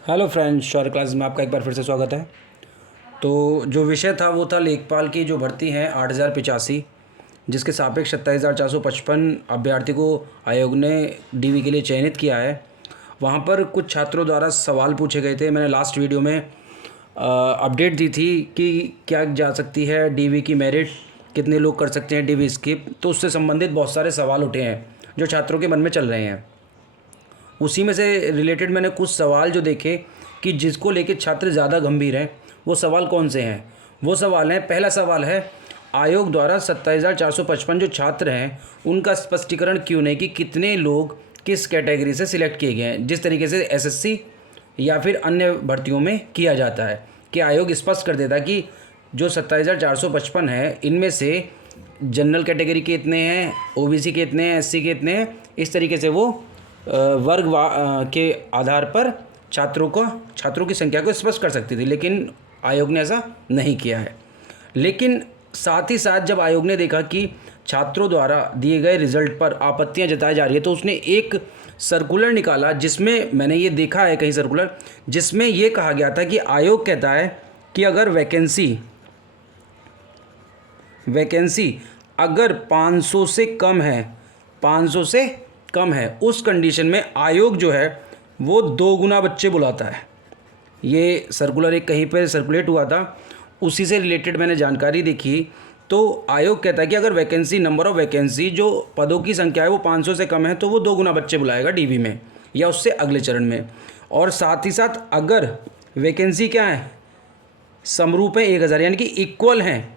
Hello friends, शौर्य class में आपका एक बार फिर से स्वागत है। तो जो विषय था वो था लेखपाल की जो भर्ती है 8,085, जिसके सापेक्ष 27,455 अभ्यर्थी को आयोग ने डीवी के लिए चयनित किया है। वहाँ पर कुछ छात्रों द्वारा सवाल पूछे गए थे। मैंने लास्ट वीडियो में अपडेट दी थी कि क्या जा सकती है डीवी की मेरिट, कितने लोग कर सकते हैं डीवी स्किप। तो उससे संबंधित बहुत सारे सवाल उठे हैं जो छात्रों के मन में चल रहे हैं। उसी में से रिलेटेड मैंने कुछ सवाल जो देखे कि जिसको लेके छात्र ज़्यादा गंभीर हैं। वो सवाल कौन से हैं? वो सवाल हैं, पहला सवाल है आयोग द्वारा 27,455 जो छात्र हैं उनका स्पष्टीकरण क्यों नहीं कि कितने लोग किस कैटेगरी से सिलेक्ट किए गए हैं, जिस तरीके से एसएससी या फिर अन्य भर्तियों में किया जाता है। कि आयोग स्पष्ट कर देता कि जो 27,455 है इनमें से जनरल कैटेगरी के इतने हैं, ओबीसी के इतने हैं, एससी के इतने हैं। इस तरीके से वो वर्ग के आधार पर छात्रों की संख्या को स्पष्ट कर सकती थी, लेकिन आयोग ने ऐसा नहीं किया है। लेकिन साथ ही साथ जब आयोग ने देखा कि छात्रों द्वारा दिए गए रिजल्ट पर आपत्तियां जताई जा रही है, तो उसने एक सर्कुलर निकाला जिसमें मैंने ये देखा है कहीं सर्कुलर, जिसमें ये कहा गया था कि आयोग कहता है कि अगर वैकेंसी अगर 500 से कम है, 500 से कम है, उस कंडीशन में आयोग जो है वो 2 गुना बच्चे बुलाता है। ये सर्कुलर एक कहीं पर सर्कुलेट हुआ था, उसी से रिलेटेड मैंने जानकारी देखी। तो आयोग कहता है कि अगर वैकेंसी, नंबर ऑफ़ वैकेंसी, जो पदों की संख्या है वो 500 से कम है, तो वो 2 गुना बच्चे बुलाएगा डीवी में या उससे अगले चरण में। और साथ ही साथ अगर वैकेंसी क्या है, समरूप है 1,000, यानी कि इक्वल हैं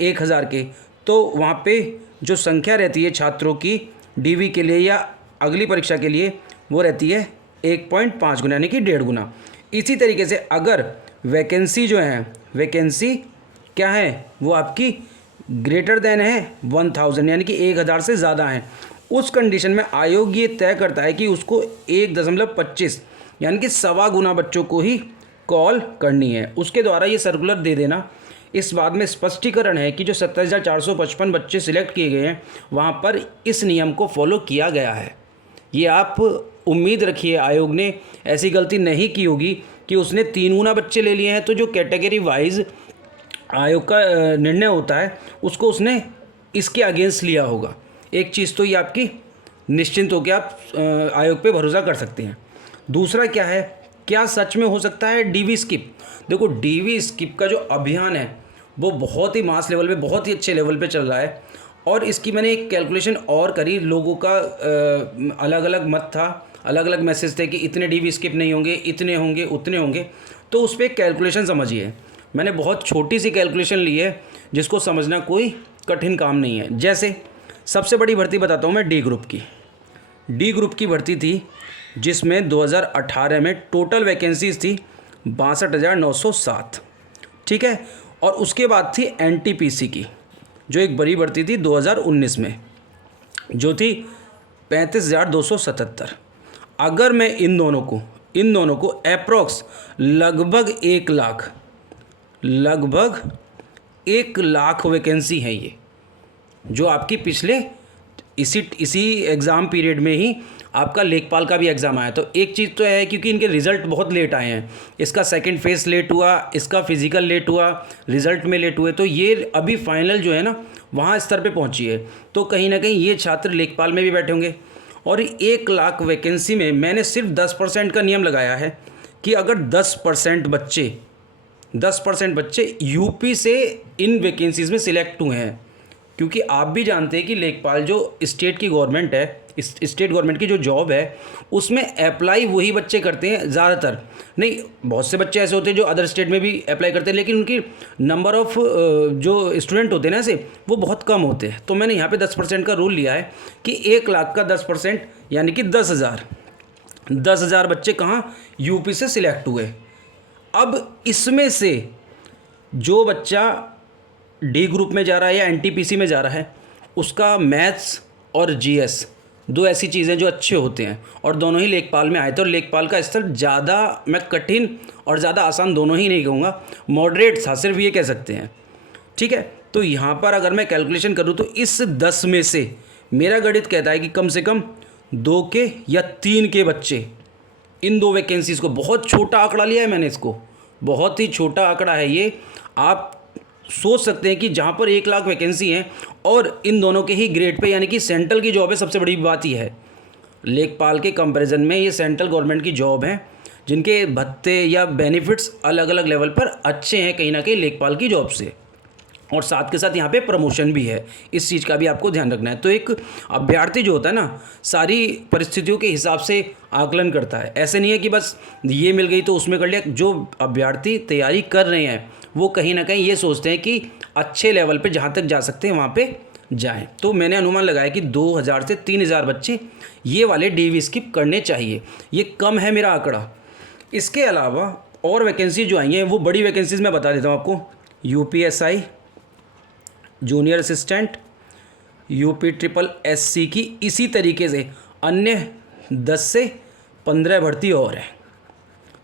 1,000 के, तो वहाँ पे जो संख्या रहती है छात्रों की डीवी के लिए या अगली परीक्षा के लिए वो रहती है 1.5 गुना, यानी कि 1.5 गुना। इसी तरीके से अगर वैकेंसी जो है, वैकेंसी क्या है, वो आपकी ग्रेटर देन है 1,000, यानी कि 1,000 से ज़्यादा है, उस कंडीशन में आयोग ये तय करता है कि उसको 1.25 यानी कि 1.25 गुना बच्चों को ही कॉल करनी है। उसके द्वारा ये सर्कुलर दे देना। इस बात में स्पष्टीकरण है कि जो 27,455 बच्चे सिलेक्ट किए गए हैं वहाँ पर इस नियम को फॉलो किया गया है। ये आप उम्मीद रखिए आयोग ने ऐसी गलती नहीं की होगी कि उसने 3 गुना बच्चे ले लिए हैं, तो जो कैटेगरी वाइज आयोग का निर्णय होता है उसको उसने इसके अगेंस्ट लिया होगा। एक चीज़ तो ये आपकी निश्चिंत होकर आप आयोग पे भरोसा कर सकते हैं। दूसरा क्या है, क्या सच में हो सकता है डीवी स्किप? देखो, डीवी स्किप का जो अभियान है वो बहुत ही मास लेवल पे, बहुत ही अच्छे लेवल पे चल रहा है। और इसकी मैंने एक कैलकुलेशन और करी, लोगों का अलग अलग मत था, अलग अलग मैसेज थे कि इतने डीवी स्किप नहीं होंगे, इतने होंगे, उतने होंगे। तो उस पर एक कैलकुलेशन समझिए, मैंने बहुत छोटी सी कैलकुलेशन ली है जिसको समझना कोई कठिन काम नहीं है। जैसे सबसे बड़ी भर्ती बताता हूँ मैं, डी ग्रुप की भर्ती थी जिसमें 2018 में टोटल वैकेंसीज थी 62,907, ठीक है। और उसके बाद थी एनटीपीसी की जो एक बड़ी भर्ती थी 2019 में, जो थी 35,277। अगर मैं इन दोनों को अप्रॉक्स लगभग 1 लाख वैकेंसी है ये, जो आपकी पिछले इसी एग्ज़ाम पीरियड में ही आपका लेखपाल का भी एग्ज़ाम आया। तो एक चीज़ तो है, क्योंकि इनके रिज़ल्ट बहुत लेट आए हैं, इसका सेकंड फेज़ लेट हुआ, इसका फिज़िकल लेट हुआ, रिज़ल्ट में लेट हुए, तो ये अभी फाइनल जो है ना वहाँ स्तर पे पहुँची है। तो कहीं ना कहीं ये छात्र लेखपाल में भी बैठे होंगे। और 1 लाख वैकेंसी में मैंने सिर्फ 10% का नियम लगाया है कि अगर 10% बच्चे यूपी से इन वैकेंसीज़ में सिलेक्ट हुए हैं, क्योंकि आप भी जानते हैं कि लेखपाल जो स्टेट की गवर्नमेंट है, स्टेट गवर्नमेंट की जो जॉब है उसमें अप्लाई वही बच्चे करते हैं ज़्यादातर। नहीं, बहुत से बच्चे ऐसे होते हैं जो अदर स्टेट में भी अप्लाई करते हैं, लेकिन उनकी नंबर ऑफ़ जो स्टूडेंट होते हैं ना ऐसे, वो बहुत कम होते हैं। तो मैंने यहाँ पे 10% का रूल लिया है कि 1 लाख का 10% यानी कि 10,000 बच्चे कहाँ, यूपी से सिलेक्ट हुए। अब इसमें से जो बच्चा डी ग्रुप में जा रहा है या एनटीपीसी में जा रहा है, उसका मैथ्स और जीएस 2 ऐसी चीज़ें जो अच्छे होते हैं, और दोनों ही लेखपाल में आए थे। और लेखपाल का स्तर ज़्यादा, मैं कठिन और ज़्यादा आसान दोनों ही नहीं कहूँगा, मॉडरेट था, सिर्फ ये कह सकते हैं, ठीक है। तो यहाँ पर अगर मैं कैलकुलेशन करूँ तो इस 10 में से मेरा गणित कहता है कि कम से कम 2 के या 3 के बच्चे इन 2 वैकेंसीज़ को, बहुत छोटा आंकड़ा लिया है मैंने इसको, बहुत ही छोटा आंकड़ा है ये। आप सोच सकते हैं कि जहाँ पर 1 लाख वैकेंसी हैं और इन दोनों के ही ग्रेड पे, यानी कि सेंट्रल की जॉब है। सबसे बड़ी बात यह है, लेखपाल के कंपैरिजन में ये सेंट्रल गवर्नमेंट की जॉब है, जिनके भत्ते या बेनिफिट्स अलग अलग लेवल पर अच्छे हैं कहीं ना कहीं लेखपाल की जॉब से, और साथ के साथ यहाँ पे प्रमोशन भी है। इस चीज़ का भी आपको ध्यान रखना है। तो एक अभ्यर्थी जो होता है ना, सारी परिस्थितियों के हिसाब से आकलन करता है। ऐसे नहीं है कि बस ये मिल गई तो उसमें कर लिया। जो अभ्यर्थी तैयारी कर रहे हैं वो कहीं ना कहीं ये सोचते हैं कि अच्छे लेवल पे जहाँ तक जा सकते हैं वहाँ पे जाएं। तो मैंने अनुमान लगाया कि 2000 से 3000 बच्चे ये वाले डीवी स्किप करने चाहिए। ये कम है मेरा आंकड़ा। इसके अलावा और वैकेंसी जो आई हैं वो बड़ी वैकेंसीज़ मैं बता देता हूँ आपको। UPSI, junior assistant, UP triple SC की इसी तरीके से अन्य 10 से 15 भर्ती और है,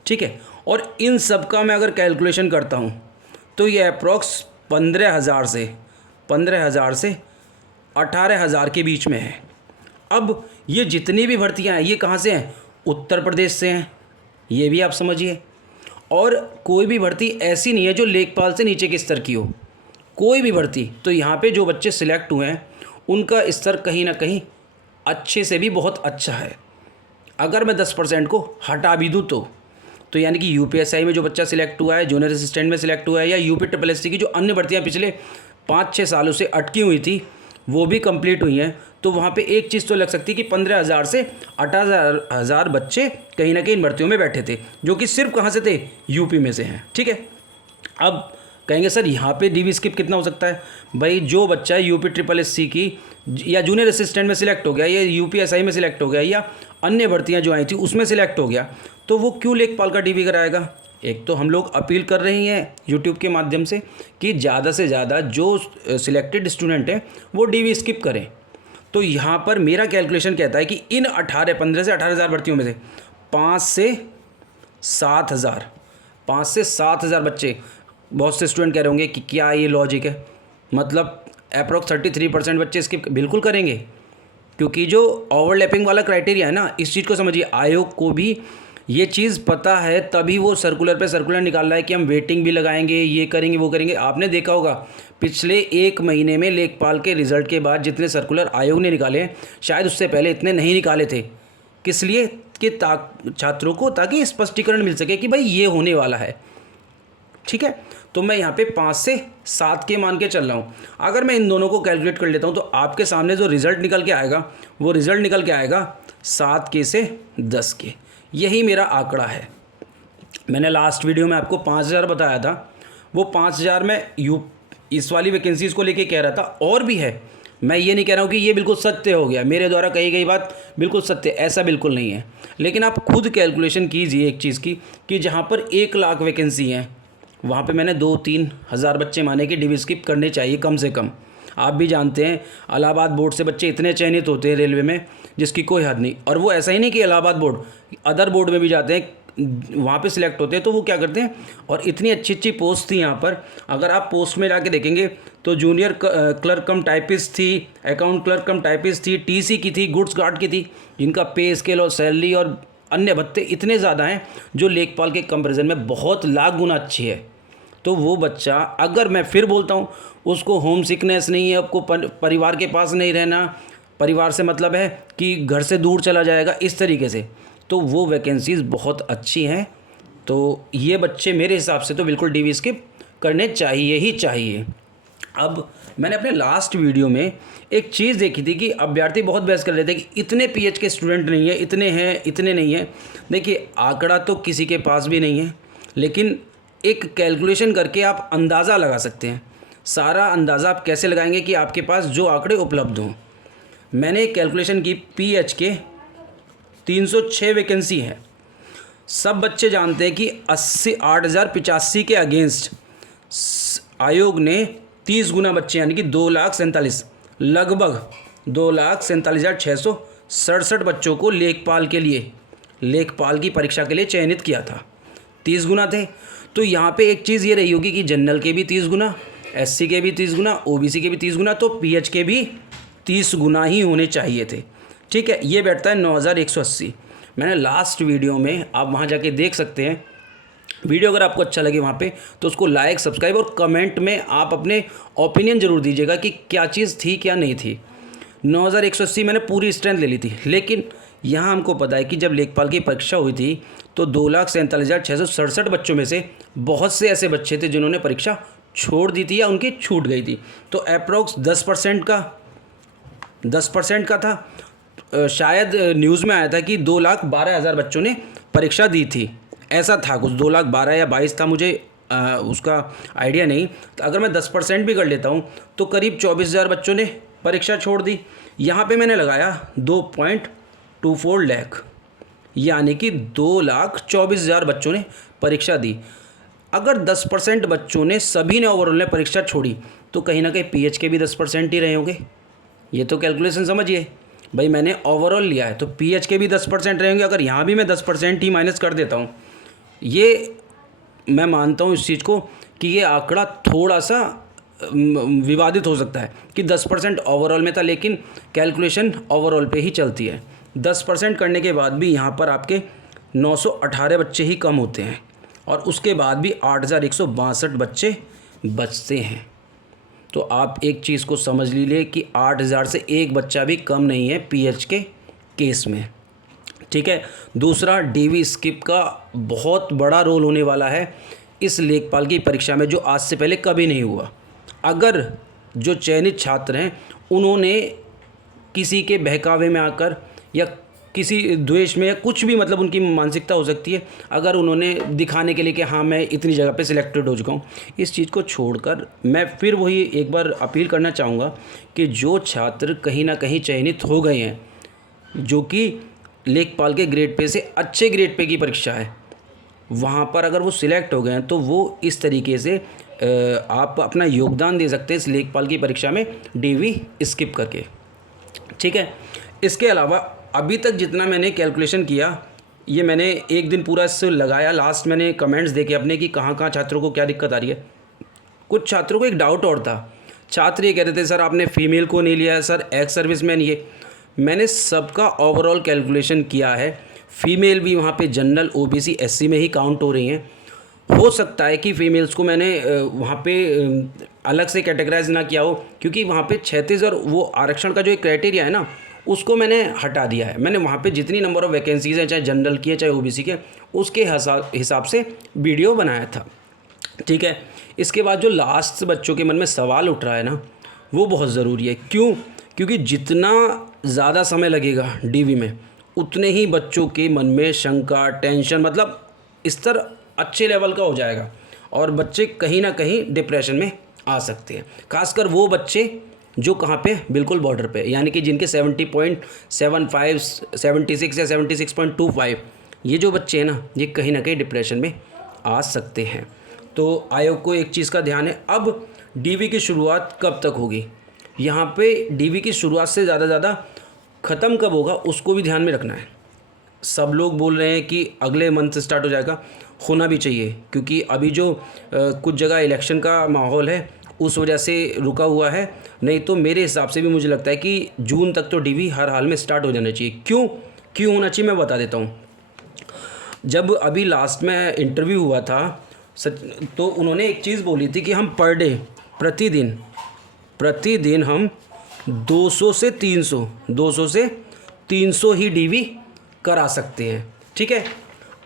ठीक है। और इन सब का मैं अगर कैलकुलेशन करता हूँ तो ये अप्रॉक्स 15,000 से 18,000 के बीच में है। अब ये जितनी भी भर्तियाँ हैं ये कहाँ से हैं? उत्तर प्रदेश से हैं, ये भी आप समझिए। और कोई भी भर्ती ऐसी नहीं है जो लेखपाल से नीचे के स्तर की हो, कोई भी भर्ती। तो यहाँ पे जो बच्चे सिलेक्ट हुए हैं उनका स्तर कहीं ना कहीं अच्छे से भी बहुत अच्छा है। अगर मैं 10% को हटा भी दूँ तो यानी कि यूपीएसआई में जो बच्चा सिलेक्ट हुआ है, जूनियर असिस्टेंट में सिलेक्ट हुआ है, या यूपी ट्रिपल एससी की जो अन्य भर्तियाँ पिछले 5-6 सालों से अटकी हुई थी वो भी कंप्लीट हुई हैं, तो वहाँ पे एक चीज़ तो लग सकती है कि 15,000 से 18,000 बच्चे कहीं ना कहीं इन भर्तियों में बैठे थे, जो कि सिर्फ कहाँ से थे? यूपी में से हैं, ठीक है। अब कहेंगे सर यहाँ पे डीवी स्किप कितना हो सकता है? भाई जो बच्चा यूपी ट्रिपल एससी की या जूनियर असिस्टेंट में सिलेक्ट हो गया, या यूपीएसआई में सिलेक्ट हो गया, या अन्य भर्तियाँ जो आई थी उसमें सिलेक्ट हो गया, तो वो क्यों लेखपाल का डीवी कराएगा? एक तो हम लोग अपील कर रहे हैं यूट्यूब के माध्यम से कि ज़्यादा से ज़्यादा जो सिलेक्टेड स्टूडेंट हैं वो डीवी स्किप करें। तो यहाँ पर मेरा कैलकुलेशन कहता है कि इन 15 से 18,000 भर्तियों में से 5 से 7,000 बच्चे। बहुत से स्टूडेंट कह रहे होंगे कि क्या ये लॉजिक है? मतलब अप्रॉक्स 33% बच्चे स्किप बिल्कुल करेंगे, क्योंकि जो ओवरलैपिंग वाला क्राइटेरिया है ना, इस चीज़ को समझिए। आयोग को भी ये चीज़ पता है, तभी वो सर्कुलर पे सर्कुलर निकाल रहा है कि हम वेटिंग भी लगाएंगे, ये करेंगे, वो करेंगे। आपने देखा होगा पिछले 1 महीने में लेखपाल के रिजल्ट के बाद जितने सर्कुलर आयोग ने निकाले हैं, शायद उससे पहले इतने नहीं निकाले थे। किस लिए? कि छात्रों को ताकि स्पष्टीकरण मिल सके कि भाई ये होने वाला है, ठीक है। तो मैं यहाँ पे 5 से 7 के मान के चल रहा हूँ। अगर मैं इन दोनों को कैलकुलेट कर लेता हूँ तो आपके सामने जो रिज़ल्ट निकल के आएगा वो रिज़ल्ट निकल के आएगा 7 के से 10 के। यही मेरा आंकड़ा है। मैंने लास्ट वीडियो में आपको 5,000 बताया था, वो 5,000 में इस वाली वैकेंसीज़ को लेके कह रहा था। और भी है, मैं ये नहीं कह रहा हूँ कि ये बिल्कुल सत्य हो गया, मेरे द्वारा कही गई बात बिल्कुल सत्य, ऐसा बिल्कुल नहीं है। लेकिन आप खुद कैलकुलेशन कीजिए एक चीज़ की कि जहाँ पर 1 लाख वैकेंसी हैं वहाँ पे मैंने 2-3 हज़ार बच्चे माने कि डीवी स्किप करने चाहिए कम से कम। आप भी जानते हैं इलाहाबाद बोर्ड से बच्चे इतने चयनित होते हैं रेलवे में जिसकी कोई हद नहीं। और वो ऐसा ही नहीं कि इलाहाबाद बोर्ड, अदर बोर्ड में भी जाते हैं, वहाँ पे सिलेक्ट होते हैं। तो वो क्या करते हैं, और इतनी अच्छी अच्छी पोस्ट थी यहाँ पर, अगर आप पोस्ट में जाके देखेंगे तो जूनियर क्लर्क कम टाइपिस्ट थी, अकाउंट क्लर्क कम टाइपिस्ट थी, टीसी की थी, गुड्स गार्ड की थी, जिनका पे स्केल और सैलरी और अन्य भत्ते इतने ज़्यादा हैं जो लेखपाल के कंपेरिजन में बहुत लाख गुना अच्छी है। तो वो बच्चा, अगर मैं फिर बोलता हूँ, उसको होम सिकनेस नहीं है, आपको परिवार के पास नहीं रहना, परिवार से मतलब है कि घर से दूर चला जाएगा, इस तरीके से, तो वो वैकेंसीज़ बहुत अच्छी हैं। तो ये बच्चे मेरे हिसाब से तो बिल्कुल डीवी स्किप करने चाहिए ही चाहिए। अब मैंने अपने लास्ट वीडियो में एक चीज़ देखी थी कि अभ्यर्थी बहुत बहस कर रहे थे कि इतने पीएच के स्टूडेंट नहीं है, इतने हैं, इतने नहीं हैं। देखिए, आंकड़ा तो किसी के पास भी नहीं है, लेकिन एक कैलकुलेशन करके आप अंदाज़ा लगा सकते हैं। सारा अंदाज़ा आप कैसे लगाएंगे कि आपके पास जो आंकड़े उपलब्ध हों। मैंने एक कैलकुलेशन की, पीएच के 306 वैकेंसी है। सब बच्चे जानते हैं कि 8,085 के अगेंस्ट आयोग ने 30 गुना बच्चे यानी कि 2,47,000, लगभग 2,47,667 बच्चों को लेखपाल के लिए, लेखपाल की परीक्षा के लिए चयनित किया था। 30 गुना थे। तो यहाँ पे एक चीज़ ये रही होगी कि जनरल के भी 30 गुना, एससी के भी 30 गुना, ओबीसी के भी 30 गुना, तो पीएच के भी 30 गुना ही होने चाहिए थे, ठीक है। ये बैठता है 9,180। मैंने लास्ट वीडियो में, आप वहाँ जाके देख सकते हैं। वीडियो अगर आपको अच्छा लगे वहाँ पे तो उसको लाइक, सब्सक्राइब और कमेंट में आप अपने ओपिनियन ज़रूर दीजिएगा कि क्या चीज़ थी क्या नहीं थी। 9180 मैंने पूरी स्ट्रेंथ ले ली थी, लेकिन यहाँ हमको पता है कि जब लेखपाल की परीक्षा हुई थी तो 2,47,667 बच्चों में से बहुत से ऐसे बच्चे थे जिन्होंने परीक्षा छोड़ दी थी या उनकी छूट गई थी। तो अप्रोक्स 10% का था। शायद न्यूज़ में आया था कि 2,12,000 बच्चों ने परीक्षा दी थी, ऐसा था कुछ, 2,12,000 या 22 था, मुझे उसका आइडिया नहीं। तो अगर मैं 10% भी कर लेता हूँ तो करीब 24,000 बच्चों ने परीक्षा छोड़ दी। यहाँ पे मैंने लगाया 2.24 लाख, यानी कि 2,24,000 बच्चों ने परीक्षा दी। अगर 10% बच्चों ने, सभी ने ओवरऑल ने परीक्षा छोड़ी तो कहीं ना कहीं पीएच के भी 10% ही रहे होंगे। ये तो कैलकुलेशन समझिए भाई, मैंने ओवरऑल लिया है तो पीएच के भी 10% रहेंगे। अगर यहाँ भी मैं 10% ही माइनस कर देता हूँ, ये मैं मानता हूँ इस चीज़ को कि ये आंकड़ा थोड़ा सा विवादित हो सकता है कि 10% ओवरऑल में था, लेकिन कैलकुलेशन ओवरऑल पे ही चलती है। 10% करने के बाद भी यहाँ पर आपके 918 बच्चे ही कम होते हैं और उसके बाद भी 8,162 बच्चे बचते हैं। तो आप एक चीज़ को समझ लीजिए कि 8,000 से एक बच्चा भी कम नहीं है पीएच के केस में। ठीक है। दूसरा, डीवी स्किप का बहुत बड़ा रोल होने वाला है इस लेखपाल की परीक्षा में, जो आज से पहले कभी नहीं हुआ। अगर जो चयनित छात्र हैं उन्होंने किसी के बहकावे में आकर या किसी द्वेष में या कुछ भी, मतलब उनकी मानसिकता हो सकती है, अगर उन्होंने दिखाने के लिए कि हाँ मैं इतनी जगह पे सिलेक्टेड हो चुका हूँ, इस चीज़ को छोड़कर मैं फिर वही एक बार अपील करना चाहूँगा कि जो छात्र कहीं ना कहीं चयनित हो गए हैं, जो कि लेखपाल के ग्रेड पे से अच्छे ग्रेड पे की परीक्षा है, वहाँ पर अगर वो सिलेक्ट हो गए हैं तो वो इस तरीके से आप अपना योगदान दे सकते हैं इस लेखपाल की परीक्षा में डीवी स्किप करके। ठीक है। इसके अलावा अभी तक जितना मैंने कैलकुलेशन किया, ये मैंने एक दिन पूरा इससे लगाया। लास्ट मैंने कमेंट्स देखे अपने कि कहाँ कहाँ छात्रों को क्या दिक्कत आ रही है। कुछ छात्रों को एक डाउट और था, छात्र ये कह रहे थे सर आपने फ़ीमेल को नहीं लिया है, सर एक्स सर्विसमैन। ये मैंने सबका ओवरऑल कैलकुलेशन किया है। फ़ीमेल भी वहाँ पे जनरल, ओबीसी, एससी में ही काउंट हो रही हैं। हो सकता है कि फ़ीमेल्स को मैंने वहाँ पे अलग से कैटेगराइज ना किया हो, क्योंकि वहाँ पे 36 और वो आरक्षण का जो एक क्राइटेरिया है ना, उसको मैंने हटा दिया है। मैंने वहाँ पे जितनी नंबर ऑफ़ वैकेंसीज़ हैं, चाहे जनरल की है चाहे ओबीसी के, उसके हिसाब से वीडियो बनाया था। ठीक है। इसके बाद जो लास्ट बच्चों के मन में सवाल उठ रहा है ना, वो बहुत ज़रूरी है। क्यों? क्योंकि जितना ज़्यादा समय लगेगा डीवी में, उतने ही बच्चों के मन में शंका, टेंशन, मतलब स्तर अच्छे लेवल का हो जाएगा और बच्चे कहीं ना कहीं डिप्रेशन में आ सकते हैं। खासकर वो बच्चे जो कहाँ पे, बिल्कुल बॉर्डर पे, यानी कि जिनके 70.75, 76 या 76.25, ये जो बच्चे हैं ना, ये कहीं ना कहीं डिप्रेशन में आ सकते हैं। तो आयोग को एक चीज़ का ध्यान है, अब डीवी की शुरुआत कब तक होगी, यहाँ पे डीवी की शुरुआत से ज़्यादा ख़त्म कब होगा उसको भी ध्यान में रखना है। सब लोग बोल रहे हैं कि अगले मंथ स्टार्ट हो जाएगा, होना भी चाहिए, क्योंकि अभी जो कुछ जगह इलेक्शन का माहौल है उस वजह से रुका हुआ है। नहीं तो मेरे हिसाब से भी मुझे लगता है कि जून तक तो डीवी हर हाल में स्टार्ट हो जाना चाहिए। क्यों होना चाहिए मैं बता देता हूँ। जब अभी लास्ट में इंटरव्यू हुआ था तो उन्होंने एक चीज़ बोली थी कि हम पर डे, प्रतिदिन हम 200 से 300 ही डीवी करा सकते हैं। ठीक है।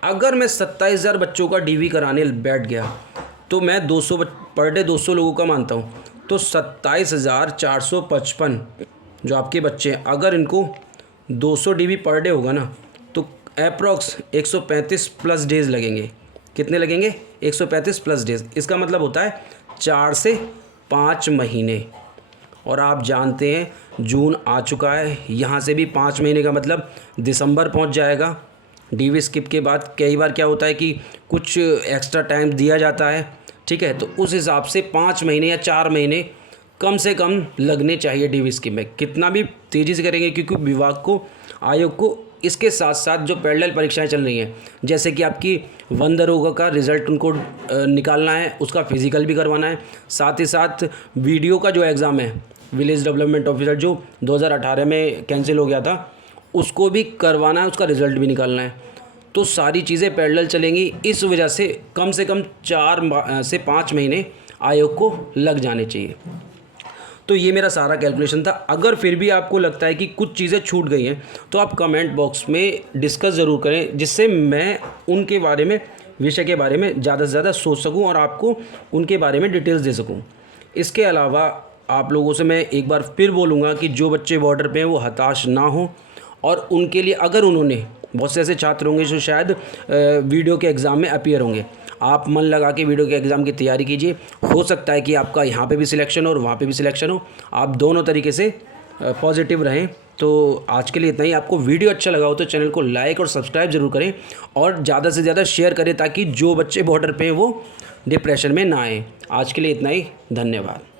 अगर मैं 27,000 बच्चों का डीवी कराने बैठ गया तो मैं 200 पर डे 200 लोगों का मानता हूँ, तो 27,455 जो आपके बच्चे हैं, अगर इनको 200 डीवी पर डे होगा ना, तो अप्रॉक्स 135 प्लस डेज़ लगेंगे। कितने लगेंगे? 135 प्लस डेज़। इसका मतलब होता है 4 से 5 महीने। और आप जानते हैं जून आ चुका है, यहाँ से भी 5 महीने का मतलब दिसंबर पहुँच जाएगा। डीवी स्किप के बाद कई बार क्या होता है कि कुछ एक्स्ट्रा टाइम दिया जाता है। ठीक है। तो उस हिसाब से 5 महीने या 4 महीने कम से कम लगने चाहिए डीवी स्किप में। कितना भी तेज़ी से करेंगे, क्योंकि विभाग को, आयोग को इसके साथ साथ जो पैरेलल परीक्षाएं चल रही हैं, जैसे कि आपकी वन दरोगा का रिज़ल्ट उनको निकालना है, उसका फिज़िकल भी करवाना है, साथ ही साथ वीडियो का जो एग्ज़ाम है, विलेज डेवलपमेंट ऑफिसर, जो 2018 में कैंसिल हो गया था, उसको भी करवाना है, उसका रिज़ल्ट भी निकालना है। तो सारी चीज़ें पैरेलल चलेंगी। इस वजह से कम 4 से 5 महीने आयोग को लग जाने चाहिए। तो ये मेरा सारा कैलकुलेशन था। अगर फिर भी आपको लगता है कि कुछ चीज़ें छूट गई हैं तो आप कमेंट बॉक्स में डिस्कस ज़रूर करें, जिससे मैं उनके बारे में, विषय के बारे में ज़्यादा से ज़्यादा सोच सकूं और आपको उनके बारे में डिटेल्स दे सकूं। इसके अलावा आप लोगों से मैं एक बार फिर बोलूँगा कि जो बच्चे बॉर्डर पे हैं वो हताश ना हो, और उनके लिए अगर उन्होंने, बहुत से ऐसे छात्र होंगे जो शायद वीडियो के एग्ज़ाम में अपीयर होंगे, आप मन लगा के वीडियो के एग्ज़ाम की तैयारी कीजिए। हो सकता है कि आपका यहाँ पे भी सिलेक्शन हो और वहाँ पे भी सिलेक्शन हो, आप दोनों तरीके से पॉजिटिव रहें। तो आज के लिए इतना ही। आपको वीडियो अच्छा लगा हो तो चैनल को लाइक और सब्सक्राइब ज़रूर करें, और ज़्यादा से ज़्यादा शेयर करें ताकि जो बच्चे बॉर्डर पे हैं वो डिप्रेशन में ना आए। आज के लिए इतना ही, धन्यवाद।